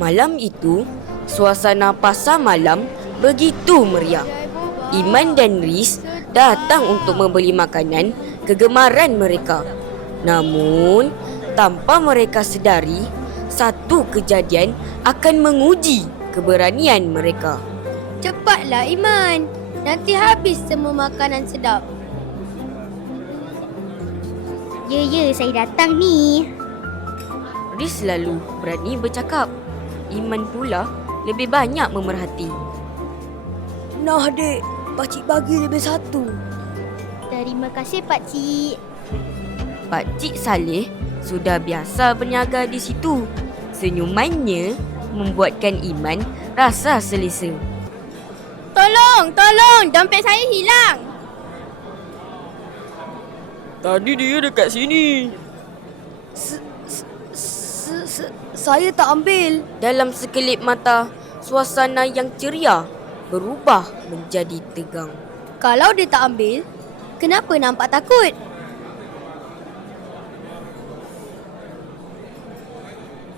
Malam itu, suasana pasar malam begitu meriah. Iman dan Riz datang untuk membeli makanan kegemaran mereka. Namun, tanpa mereka sedari, satu kejadian akan menguji keberanian mereka. Cepatlah Iman, nanti habis semua makanan sedap. Ya, saya datang ni. Riz selalu berani bercakap. Iman pula lebih banyak memerhati. Nah dek, pakcik bagi lebih satu. Terima kasih pakcik. Pakcik Saleh sudah biasa berniaga di situ. Senyumannya membuatkan Iman rasa selesa. Tolong, dompet saya hilang. Tadi dia dekat sini. Saya tak ambil. Dalam sekelip mata, suasana yang ceria berubah menjadi tegang. Kalau dia tak ambil, kenapa nampak takut?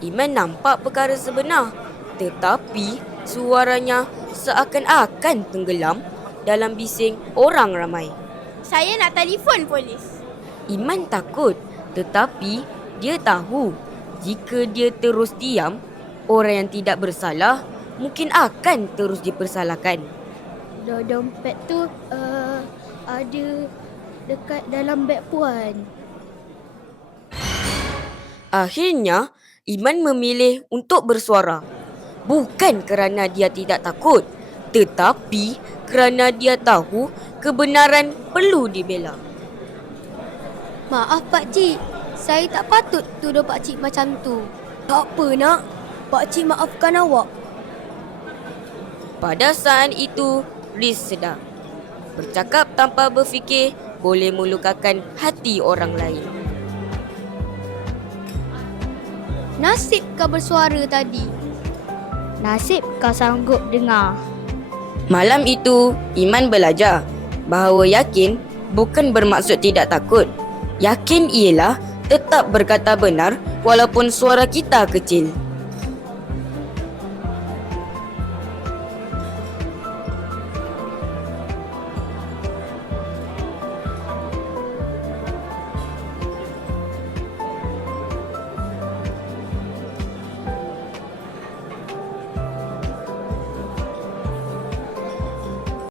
Iman nampak perkara sebenar, tetapi suaranya seakan-akan tenggelam dalam bising orang ramai. Saya nak telefon polis. Iman takut, tetapi dia tahu jika dia terus diam, orang yang tidak bersalah mungkin akan terus dipersalahkan. Dompet tu ada dekat dalam beg puan. Akhirnya, Iman memilih untuk bersuara. Bukan kerana dia tidak takut, tetapi kerana dia tahu kebenaran perlu dibela. Maaf pakcik, saya tak patut tuduh pakcik macam tu. Tak apa nak, pakcik maafkan awak. Pada saat itu, Riz sedar. Bercakap tanpa berfikir boleh melukakan hati orang lain. Nasib kau bersuara tadi. Nasib kau sanggup dengar. Malam itu, Iman belajar bahawa yakin bukan bermaksud tidak takut. Yakin ialah tetap berkata benar walaupun suara kita kecil.